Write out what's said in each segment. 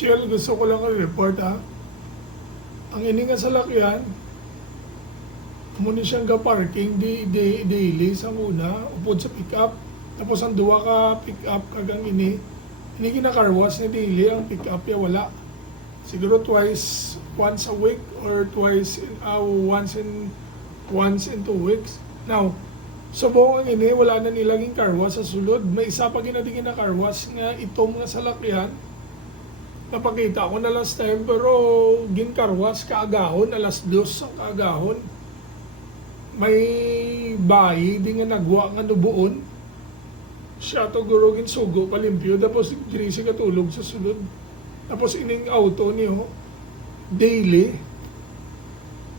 Shell, gusto ko lang i-report ha. Ang ini nga salakyan, muna siyang ga-parking daily sa una, upod sa pick-up. Tapos ang duwa ka pick-up kagang ini kinakarwas ni daily, ang pick-up ya wala. Siguro once a week or once in 2 weeks. Now, subong ang ini, wala na nilaging karwas sa sulod. May isa pa ginadigin na karwas nga itom nga salakyan. Napakita ko na last time, pero ginkarwas kaagahon, alas 2 ang kaagahon. May bayi di nga nagwa nga nubuon. Siya to gurugin sugo palimpyo, tapos grisi katulog sa sulod. Tapos ining auto niyo, daily,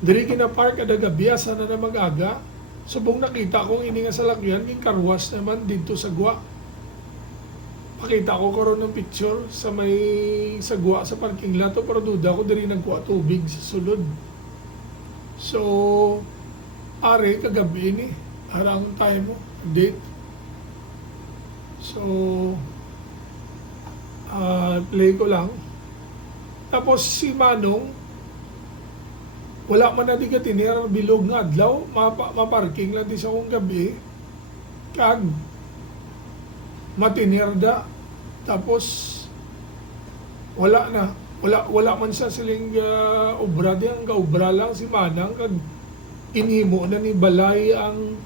diri kinapark kada gabi, asa na mag-aga. Subong nakita kong ini nga salakyan, ginkarwas naman dito sa gwa. Pakita ko karon ng picture sa may sagwa sa parking lot, pero duda ko diri nagkuha tubig sa sulod. So, are kagabi ni harang time mo date. So, play ko lang. Tapos si Manong, wala man na di ka tinir bilog nga adlaw, maparking lang di sa kong gabi. Kag matinirda. Tapos wala na. Wala man siya siling obra di, ang gaobra lang si Manang, kag inhimo na ni balay ang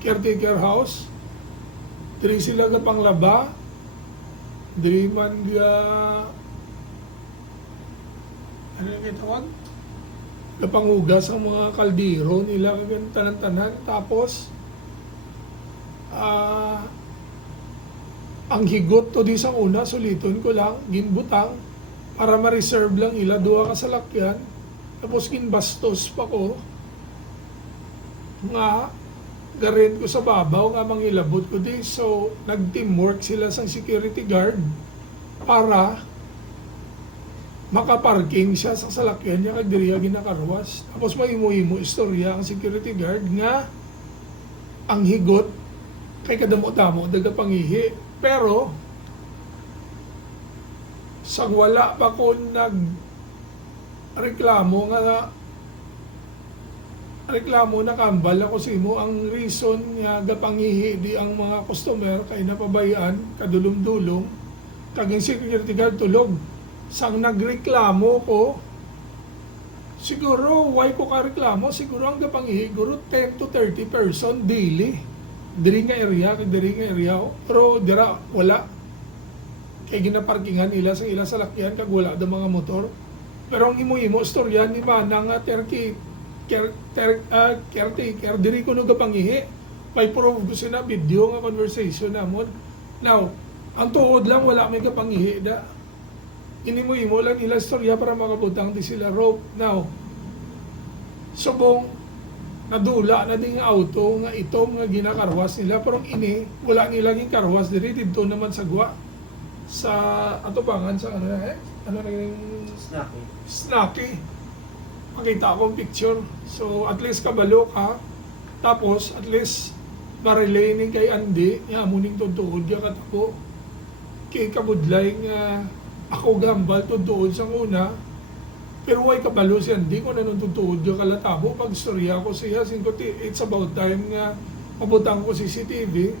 caretaker house. Diri sila ga panglaba. Diri man dia ano yung tawag? Napangugas ang mga kaldero nila kag tanan-tanan. Tapos ang higot to di sa una, suliton ko lang, ginbutang para ma-reserve lang ila duha ka salakyan. Tapos ginbastos pa ko nga garin ko sa babaw nga mangilabot ko di. So nag-teamwork sila sa security guard para makaparking siya sa salakyan niya kag diriya ginakarwas. Tapos mahimo-himo istorya ang security guard nga ang higot kay kadamo-damo daga pangihi. Pero sa wala pa ko reklamo na kambal ako sa imo, ang reason nga gapangihi di ang mga customer kay napabayaan kadulom-dulom kag ang security guard tulog. Sang nagreklamo ko, siguro why ko ka reklamo, siguro ang gapangihi guro 10 to 30 person daily diri nga area, pero dira wala kay ginaparkingan ila sa salakyan kag wala da mga motor. Pero ang imo-imo istorya ni Manang nga caretaker, diri ko nagapangihi. May proof ko sina video nga conversation namon. Now, ang tuod lang wala may kapangihi da. Inimo-imo lang ila istorya para makabutang di sila rope. Now, subong nadula na ding auto nga itom nga ginakarwas nila, pero ini wala nilang yung karwas diri dito naman sa gwa sa atubangan sa snacky. Makita akong picture. So at least kabalo ka. Tapos at least ma-relay ni kay Andy nga muning tutuod ka katako kay kabudlay nga ako gambal tutuod sa una. Pero way kabalo si Andy ko na nung tutuod ka kalatabo pag storya ko siya. It's about time nga mabutang ko CCTV.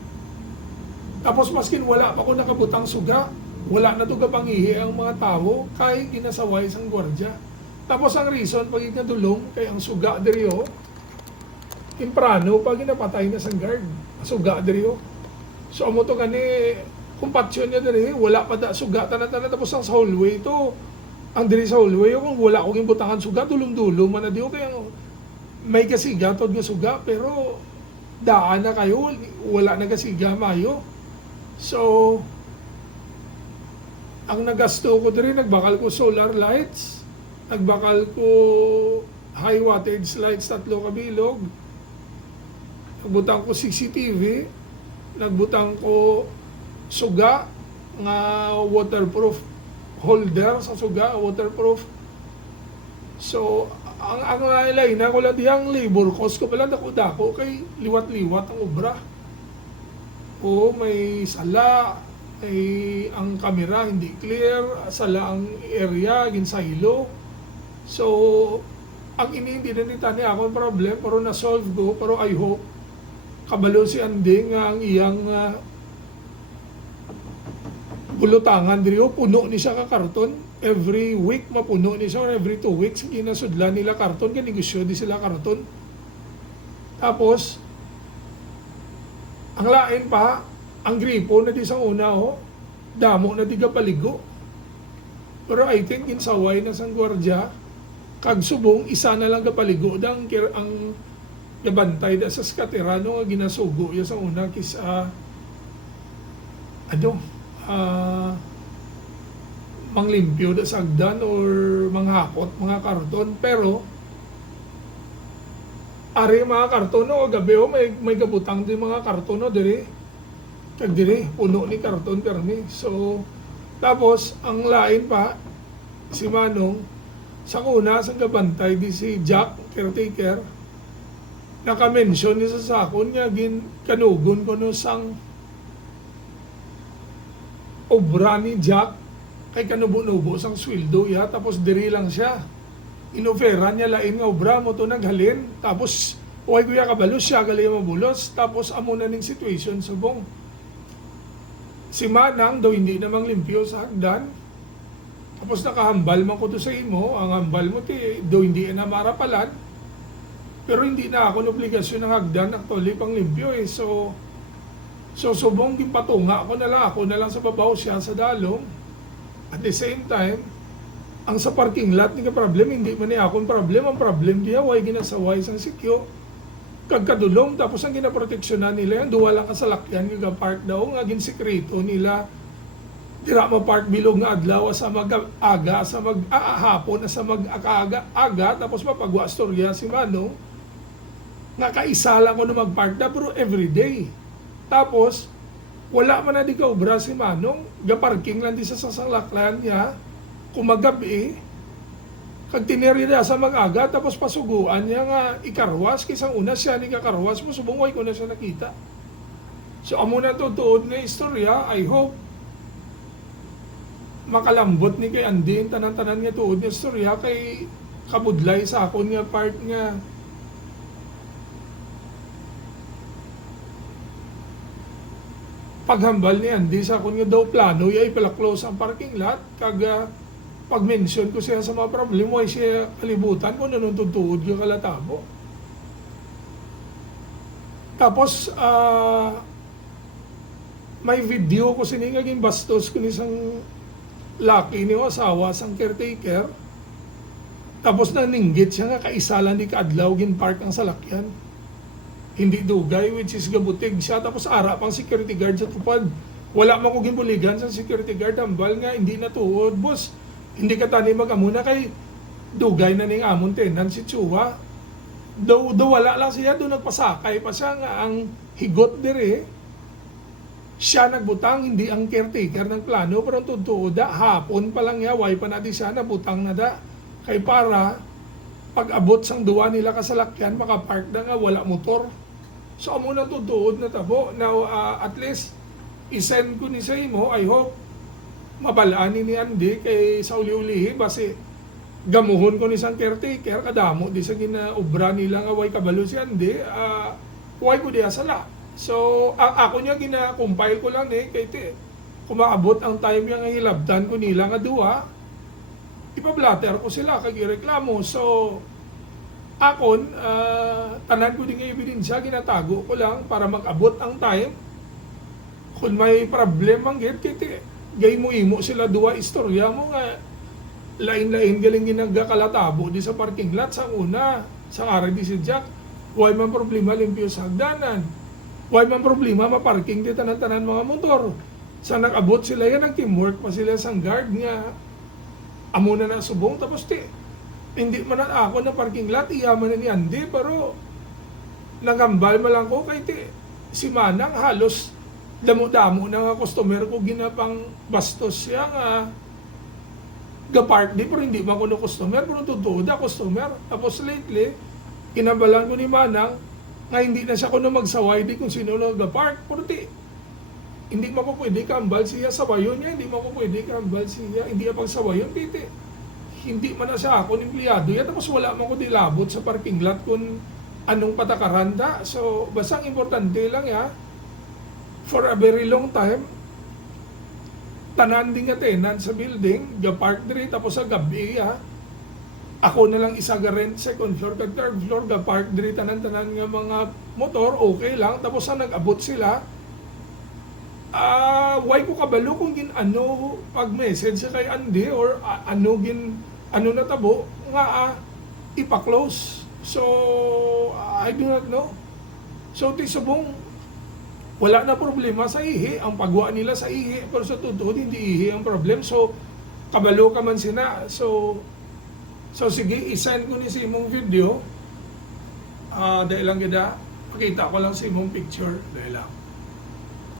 Tapos maskin wala pa ko nakabutang suga, wala na to kapangihi ang mga tao kay ginasaway sang gwardya. Tapos ang reason pag ignadulong kay ang suga diriyo imprano pag ginapatay na sang guard, suga diriyo. So amo to gani kumpatsyon niya diri, wala pa da suga tanan-tanan. Tapos ang sa hallway to, ang diri sa hallway kung wala ko gimbutangan suga, dulong-dulong man na diyo kay may kasiga tod nga suga, pero daan na kayo, wala na kasiga mayo. So ang nagasto ko diri, nagbakal ko solar lights, nagbakal ko high wattage lights 3 kabilog, nagbutang ko CCTV, nagbutang ko suga nga waterproof holder sa suga, waterproof. So ang lain na ko lang diyang labor cost ko pala dako kay liwat-liwat ang obra. O may sala, may ang camera hindi clear sa laang area ginsaylo. So ang hindi na ni akong problem pero na-solve ko, pero I hope kabalo si Andy nga ang iyang bulutangan diri puno ni siya ka karton. Every week mapuno ni siya, or every 2 weeks ginasudlan nila karton, kaya negosyo di sila karton. Tapos ang lain pa, ang gripo na di sa una damo na di paligo. Pero I think insaway na sang gwardya, kag subong isa na lang kapaligo ang gabantay da sa skaterano nga ginasugo ya sa una kis manglimpyo da sagdan or manghakot mga karton. Pero ari mga karton gabi may gabutang din mga karton diri kag diri puno ni karton permi. So tapos ang lain pa si Manong sa kuna sa gabantay di si Jack caretaker naka-mention ni sa sakon nga kanugon ko no sang obra ni Jack kay kanubo-nubo sang sweldo ya, tapos diri lang siya inoferan niya lain nga obra mo to naghalin, tapos uy kuya kabalos siya gali mabulos, tapos amo na ning situation subong si Manang daw hindi namang limpyo sa hagdan. Tapos nakahambal man ko to sa imo, ang hambal mo do hindi na marapalan. Pero hindi na ako obligasyon ng hagdan actually pang limpyo So subong gipatunga ako na lang sa babaw siya sa dalong. At the same time, ang sa parking lot ni ka problem, hindi man ni akong problem. Ang problem diya, way ginasaway sang sikyo. Kagkadulong, tapos ang ginaproteksyonan nila yan, duwa lang kasalakyan yung park daw, nga ginsikreto nila. Tira mo park bilog nga adlaw sa mag-aga, sa mag-ahapon, sa mag-aga, tapos mapagwa storya si Manong. Nga kaisa lang ko na mag-park na, pero everyday. Tapos, wala man na di ka obra si Manong, gaparking lang di sa sasalaklan niya, kumagabi, kag tiniri na sa mag-aga, tapos pasuguan niya nga ikarwas, kisang una siya ni kakarwas mo, subungway ko na siya nakita. So, amo na to tuod nga istorya, I hope, makalambot ni kay Andy tanan-tanan nga tuod nga istorya kay kabudlay sa akon nga part nga paghambal ni Andy sa akon nga daw plano ay pala-close ang parking lot kag pag-mention ko siya sa mga problema ay siya kalibutan ko nanuntun tuod yung kalatabo. Tapos may video ko siningaging bastos ko ni isang laki ni asawa sang caretaker. Tapos naninggit siya nga kaisalan di kaadlaw gin park ang salakyan. Hindi dugay, which is gabutig siya. Tapos ara pang security guard sa tupad. Wala man ko gimbuligan sa security guard. Ambal nga, hindi natuod. Boss, hindi ka tani mag-amuna kay dugay na ning amon tenan si Chua. Do wala lang siya, do nagpasakay pa siya nga ang higot dire. Siya nagbutang, hindi ang caretaker ng plano, pero ang totoo da, hapon pa lang niya, way pa natin siya, nabutang na da. Kay para, pag-abot sang duwa nila kasalakyan, makapark na nga, wala motor. So, amo na tutuod na tabo. Now, at least, isend ko ni sa imo, I hope, mabalaan ni Andy, kay sa uli-ulihi, base, gamuhon ko ni sang caretaker, kadamo, di sa ginaobra nila nga, way kabalo si Andy, way ko diya sala. So, ako niya gina-compile ko lang kay kumaabot ang time yung hilabtan ko nila nga duwa, ipablatter ko sila kag ireklamo. So, akon, tanan ko din nga ebidensya, ginatago ko lang para mag-abot ang time. Kung may problem ang git, gay mo imo sila duwa istorya mo nga, lain-lain galing ginagalatabo di sa parking lot sa una, sa araw di si Jack, huwag man problema limpyo sa hagdanan. Why man problema, maparking di tanan-tanan mga motor. Sa nag-abot sila yan, nag-teamwork pa sila sang guard nga. Amo na subong, tapos hindi man ako na parking lot, iyaman na ni Andy, pero nagambal man lang ko kay si Manang halos damo-damo na nga customer ko ginapang bastos siya nga ga-park di, pero hindi man ko na customer, pero totoo da customer. Tapos lately, kinabalan ko ni Manang, nga hindi na siya ko na magsaway di kung sino nag-park. Pero hindi mo po pwede kambal siya sabayon niya, hindi mo po pwede kambal siya, hindi apag sabayon, piti. Hindi man na siya ako empleyado yan, tapos wala man ko dilabot sa parking lot kung anong patakaranda. So, basta ang importante lang ya, for a very long time, tanan din nga tenant sa building, ga-park diri, tapos sa gabi ya, ako na lang isa ga-rent second floor, kag third floor, ga-park diri, tanan-tanan nga mga motor, okay lang, tapos sa nag-abot sila, why ko kabalo kung gin ano pag-message sa kay Andy or ano natabo nga ipa-close. So I do not know. So tisubong wala na problema sa ihi, ang pagwa nila sa ihi, pero sa totoo hindi ihi ang problem. So kabalo ka man sina. So sige, isend ko ni sa imong video. Dahil lang gida, pakita ko lang sa imong picture dahil lang.